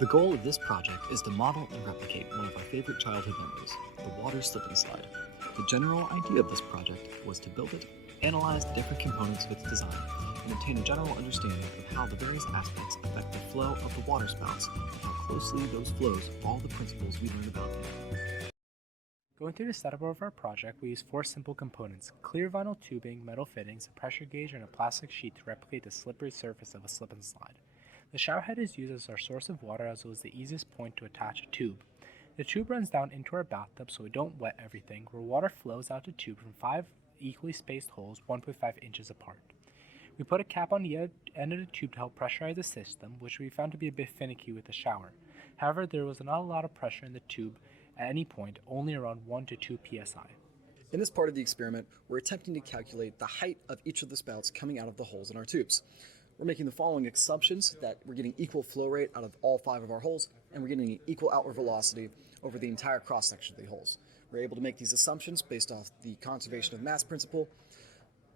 The goal of this project is to model and replicate one of our favorite childhood memories, the water slip and slide. The general idea of this project was to build it, analyze the different components of its design, and obtain a general understanding of how the various aspects affect the flow of the water spouts and how closely those flows follow the principles we learned about in it. Going through the setup of our project, we used 4 simple components: clear vinyl tubing, metal fittings, a pressure gauge, and a plastic sheet to replicate the slippery surface of a slip and slide. The shower head is used as our source of water, as well as the easiest point to attach a tube. The tube runs down into our bathtub so we don't wet everything, where water flows out the tube from 5 equally spaced holes 1.5 inches apart. We put a cap on the end of the tube to help pressurize the system, which we found to be a bit finicky with the shower. However, there was not a lot of pressure in the tube at any point, only around 1 to 2 psi. In this part of the experiment, we're attempting to calculate the height of each of the spouts coming out of the holes in our tubes. We're making the following assumptions: that we're getting equal flow rate out of all 5 of our holes, and we're getting equal outward velocity over the entire cross-section of the holes. We're able to make these assumptions based off the conservation of mass principle.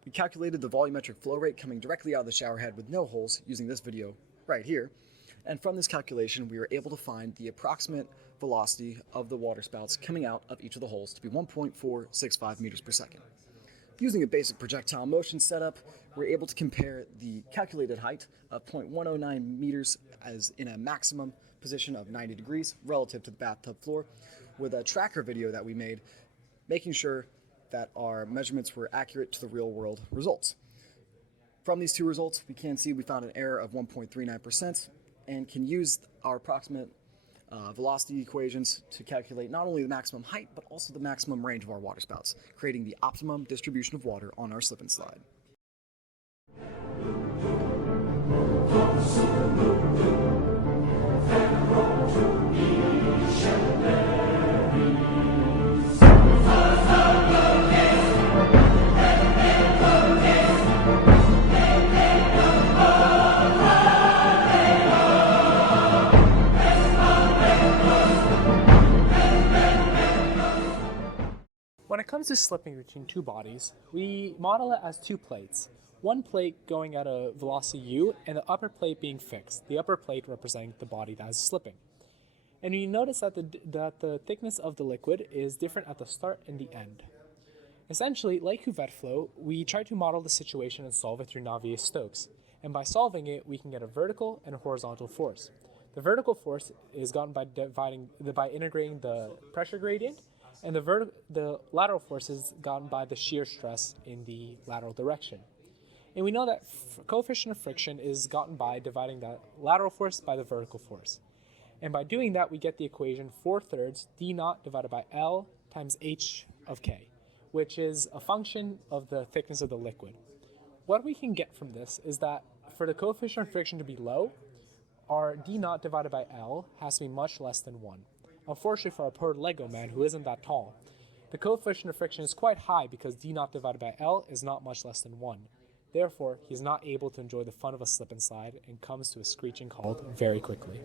We calculated the volumetric flow rate coming directly out of the shower head with no holes using this video right here. And from this calculation, we were able to find the approximate velocity of the water spouts coming out of each of the holes to be 1.465 meters per second. Using a basic projectile motion setup, we're able to compare the calculated height of 0.109 meters as in a maximum position of 90 degrees relative to the bathtub floor with a tracker video that we made, making sure that our measurements were accurate to the real world results. From these 2 results, we can see we found an error of 1.39% and can use our approximate velocity equations to calculate not only the maximum height, but also the maximum range of our water spouts, creating the optimum distribution of water on our slip and slide. When it comes to slipping between 2 bodies, we model it as 2 plates. One plate going at a velocity u, and the upper plate being fixed, the upper plate representing the body that is slipping. And you notice that the thickness of the liquid is different at the start and the end. Essentially, like cuvette flow, we try to model the situation and solve it through Navier-Stokes. And by solving it, we can get a vertical and a horizontal force. The vertical force is gotten by integrating the pressure gradient, and the lateral force is gotten by the shear stress in the lateral direction. And we know that coefficient of friction is gotten by dividing the lateral force by the vertical force. And by doing that, we get the equation 4/3 d naught divided by L times h of k, which is a function of the thickness of the liquid. What we can get from this is that for the coefficient of friction to be low, our d naught divided by L has to be much less than 1. Unfortunately for our poor Lego man who isn't that tall, the coefficient of friction is quite high because d naught divided by L is not much less than 1. Therefore, he is not able to enjoy the fun of a slip and slide and comes to a screeching halt very quickly.